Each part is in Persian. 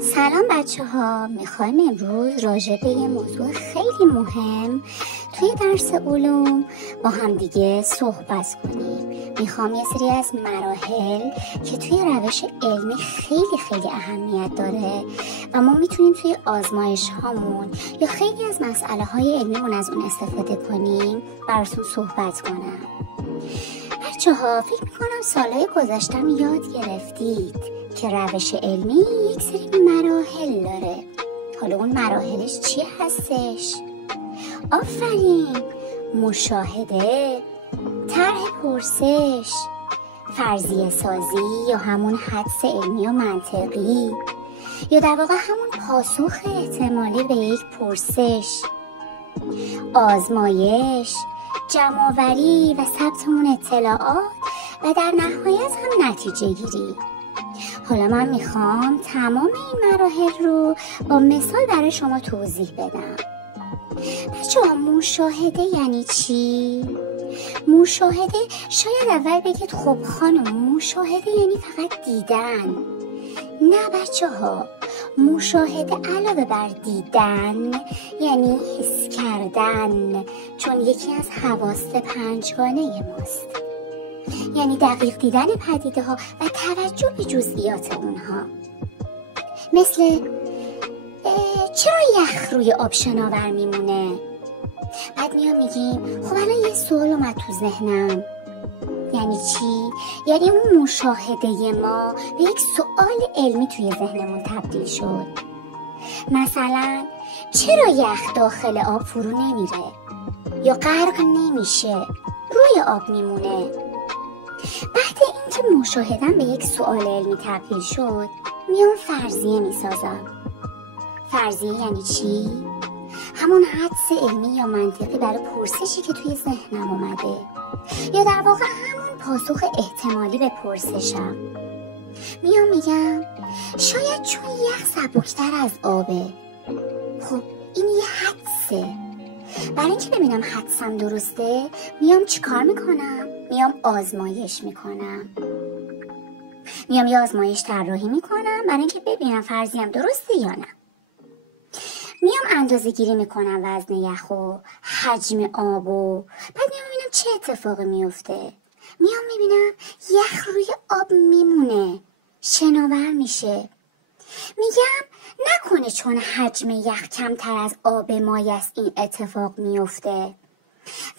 سلام بچه ها، میخوایم امروز راجع به یه موضوع خیلی مهم توی درس علوم با هم دیگه صحبت کنیم. میخوام یه سری از مراحل که توی روش علمی خیلی اهمیت داره و ما میتونیم توی آزمایش هامون یا خیلی از مسئله های علمیمون از اون استفاده کنیم براتون صحبت کنم. بچه ها فکر میکنم سالهای گذشتم یاد گرفتید که روش علمی یک سری مراحل داره. حالا اون مراحلش چی هستش؟ آفرین، مشاهده، طرح پرسش، فرضیه سازی یا همون حدس علمی و منطقی، یا در واقع همون پاسخ احتمالی به یک پرسش، آزمایش، جمع‌آوری و ثبت اون اطلاعات و در نهایت هم نتیجه گیری. حالا من میخوام تمام این مراحل رو با مثال برای شما توضیح بدم. بچه‌ها مشاهده یعنی چی؟ مشاهده شاید اول بگید خب خانم مشاهده یعنی فقط دیدن. نه بچه‌ها، مشاهده علاوه بر دیدن یعنی حس کردن، چون یکی از حواس پنجگانه ماست. یعنی دقیق دیدن پدیده ها و توجه به جزئیات اونها. مثل چرا یخ روی آب شناور میمونه؟ بعد میگیم خب الان یه سوال اومد تو ذهنم. یعنی چی؟ یعنی اون مشاهده ما به یک سوال علمی توی ذهنمون تبدیل شد. مثلا چرا یخ داخل آب فرو نمیره یا غرق نمیشه، روی آب میمونه؟ بعد اینکه مشاهدم به یک سوال علمی تبدیل شد، میام فرضیه میسازم. فرضیه یعنی چی؟ همون حدس علمی یا منطقی برای پرسشی که توی ذهنم اومده، یا در واقع همون پاسخ احتمالی به پرسشم. میام میگم شاید چون یخ سبکتر از آبه. خب این یه حدسه. برای اینکه ببینم حدسم درسته میام چیکار میکنم؟ میام آزمایش میکنم. میام یه آزمایش طراحی میکنم برای اینکه ببینم فرضیم درسته یا نه. میام اندازه گیری میکنم وزن یخ و حجم آب و بعد میام ببینم چه اتفاقی میفته. میام میبینم یخ روی آب میمونه، شناور میشه. میگم نکنه چون حجم یخ کمتر از آب مایع است این اتفاق میفته.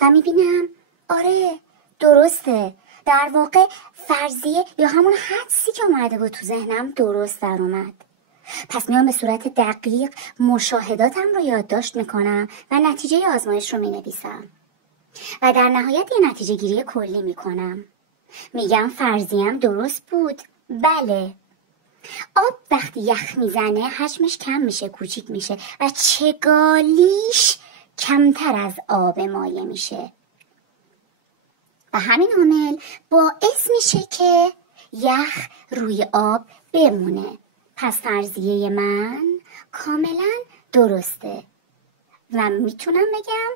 و میبینم آره درسته، در واقع فرضیه یا همون حدسی که اومده بود تو ذهنم درست در اومد. پس میام به صورت دقیق مشاهداتم رو یادداشت میکنم و نتیجه آزمایش رو مینویسم و در نهایت یه نتیجه گیری کلی میکنم. میگم فرضیم درست بود. بله، آب وقتی یخ میزنه حجمش کم میشه، کوچیک میشه و چگالیش کمتر از آب مایع میشه و همین عامل باعث میشه که یخ روی آب بمونه. پس فرضیه من کاملا درسته و میتونم بگم